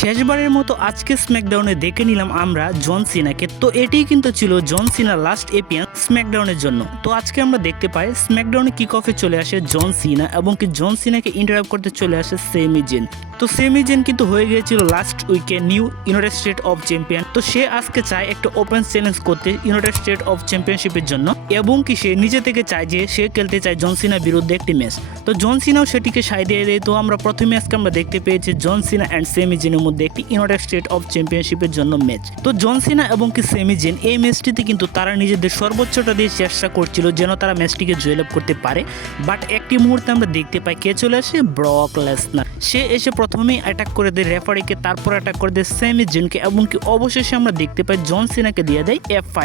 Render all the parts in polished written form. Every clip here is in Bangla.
শেষবারের মতো আজকে স্ম্যাকডাউনে দেখে নিলাম আমরা জন সিনাকে। তো এটিই কিন্তু ছিল জন সিনার লাস্ট এপিয়ার স্ম্যাকডাউনের জন্য। তো আজকে আমরা দেখতে পাই স্ম্যাকডাউনে কিক অফে চলে আসে জন সিনা এবং কি জন সিনাকে ইন্টারাপ্ট করতে চলে আসে সেমি জেন। তো সেমি জেন কিন্তু হয়ে গিয়েছিল লাস্ট উইকে new United state of champion. তো সে আজকে চায় একটা ওপেন চ্যালেঞ্জ করতে ইউনাইটেড স্টেট অফ চ্যাম্পিয়নশিপের জন্য এবং কি সে নিজে থেকে চায় যে সে খেলতে চায় জন সিনার বিরুদ্ধে একটি ম্যাচ। তো জন সিনাও সেটিকে সায় দিয়ে দেয়। তো আমরা প্রথমে আজকে আমরা দেখতে পেয়েছি জন সিনা অ্যান্ড সেমি জেনের মধ্যে একটি ইউনাইটেড স্টেট অফ চ্যাম্পিয়নশিপের জন্য ম্যাচ। তো জন সিনা এবং কি সেমি জেন এই ম্যাচটিতে কিন্তু তারা নিজেদের সর্বোচ্চটা দিয়ে চেষ্টা করছিল যেন তারা ম্যাচটিকে জয়লাভ করতে পারে। বাট একটি মুহূর্তে আমরা দেখতে পাই কে চলে আসে, ব্রক লেসনার। সে এসে প্রথমেই অ্যাটাক করে দেয় রেফারিকে, তারপর অ্যাটাক করে দেয় সেমি জেনকে এবং কি অবশেষে আমরা দেখতে পাই জন সিনাকে দিয়ে দেয় F5।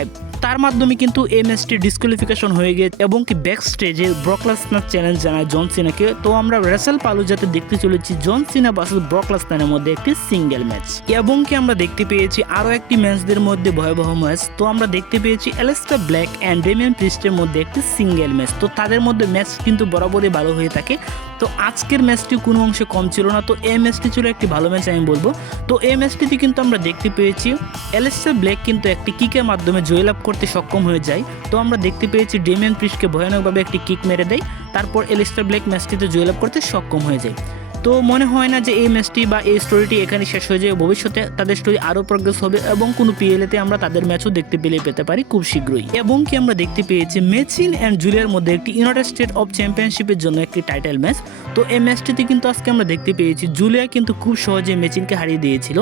তার মাধ্যমে কিন্তু এই ম্যাচটি ডিসকোয়ালিফিকেশন হয়ে গেছে এবং কি ব্যাক স্টেজে ব্রক লেসনার চ্যালেঞ্জ জানায় জন সিনাকে। তো আমরা রেসেল পালুজাতে দেখতে চলেছি জন সিনা ভার্সেস ব্রক লেসনারের মধ্যে একটি সিঙ্গেল ম্যাচ এবং কি আমরা দেখতে পেয়েছি আরও একটি ম্যাচদের মধ্যে ভয়াবহ ম্যাচ। তো আমরা দেখতে পেয়েছি অ্যালেস্টার ব্ল্যাক অ্যান্ড ডেমিয়ান প্রিস্টের মধ্যে একটি সিঙ্গেল ম্যাচ। তো তাদের মধ্যে ম্যাচ কিন্তু বরাবরই ভালো হয়ে থাকে। তো আজকের ম্যাচটি কোনো অংশে কম ছিল না। তো এই ম্যাচটি ছিল একটি ভালো ম্যাচ আমি বলবো। তো এই ম্যাচটিতে কিন্তু আমরা দেখতে পেয়েছি অ্যালেস্টার ব্ল্যাক কিন্তু একটি কিকের মাধ্যমে জয়লাভ করতে সক্ষম হয়ে যায়। তো আমরা দেখতে পেয়েছি ডেমিয়ান প্রিস্টকে ভয়ানকভাবে একটি কিক মেরে দেয়, তারপর অ্যালেস্টার ব্ল্যাক ম্যাচটিতে জয়লাভ করতে সক্ষম হয়ে যায়। তো মনে হয় না যে এই ম্যাচটি বা এই স্টোরিটি এখানে শেষ হয়ে যায়। ভবিষ্যতে তাদের স্টোরি আরও প্রোগ্রেস হবে এবং কোনো পিএলএতে আমরা তাদের ম্যাচও দেখতে পেতে পারি খুব শীঘ্রই। এবং কি আমরা দেখতে পেয়েছি মেচিন অ্যান্ড জুলিয়ার মধ্যে একটি ইউনাইটেড স্টেট অফ চ্যাম্পিয়নশিপের জন্য একটি টাইটেল ম্যাচ। তো এই ম্যাচটিতে কিন্তু আজকে আমরা দেখতে পেয়েছি জুলিয়া কিন্তু খুব সহজে মেচিনকে হারিয়ে দিয়েছিল।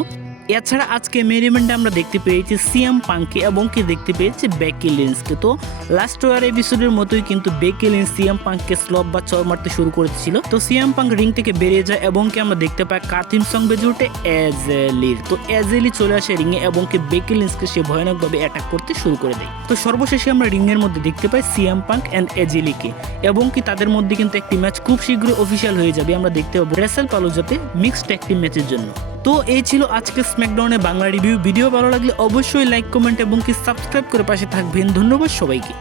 এছাড়া আজকে মেন ইভেন্টে আমরা দেখতে পেয়েছি সিএম পাঙ্ককে এবং কি দেখতে পেয়েছি বেকি লিন্সকে। তো লাস্ট ওয়ার এপিসোডের মতোই কিন্তু বেকি লিন্স সিএম পাঙ্ককে স্লপ বা চর মারতে শুরু করেছিল। তো সিএম পাঙ্ক রিং থেকে বেরিয়ে যায় এবং কি আমরা দেখতে পাই কার্থিম সং বেজে ওঠে এজেলির। তো এজেলি চলে আসে রিংয়ে এবং কি বেকি লিন্সকে সে ভয়ানকভাবে অ্যাটাক করতে শুরু করে দেয়। তো সর্বশেষে আমরা রিংয়ের মধ্যে দেখতে পাই সিএম পাঙ্ক অ্যান্ড এজেলিকে এবং কি তাদের মধ্যে কিন্তু একটি ম্যাচ খুব শীঘ্রই অফিসিয়াল হয়ে যাবে। আমরা দেখতে পাবো রেসেল পালুজাতে মিক্সড একটি ম্যাচের জন্য। তো এই ছিল আজকে স্ম্যাকডাউনের বাংলা রিভিউ। ভিডিও ভালো লাগলে অবশ্যই লাইক, কমেন্ট এবং কি সাবস্ক্রাইব করে পাশে থাকবেন। ধন্যবাদ সবাইকে।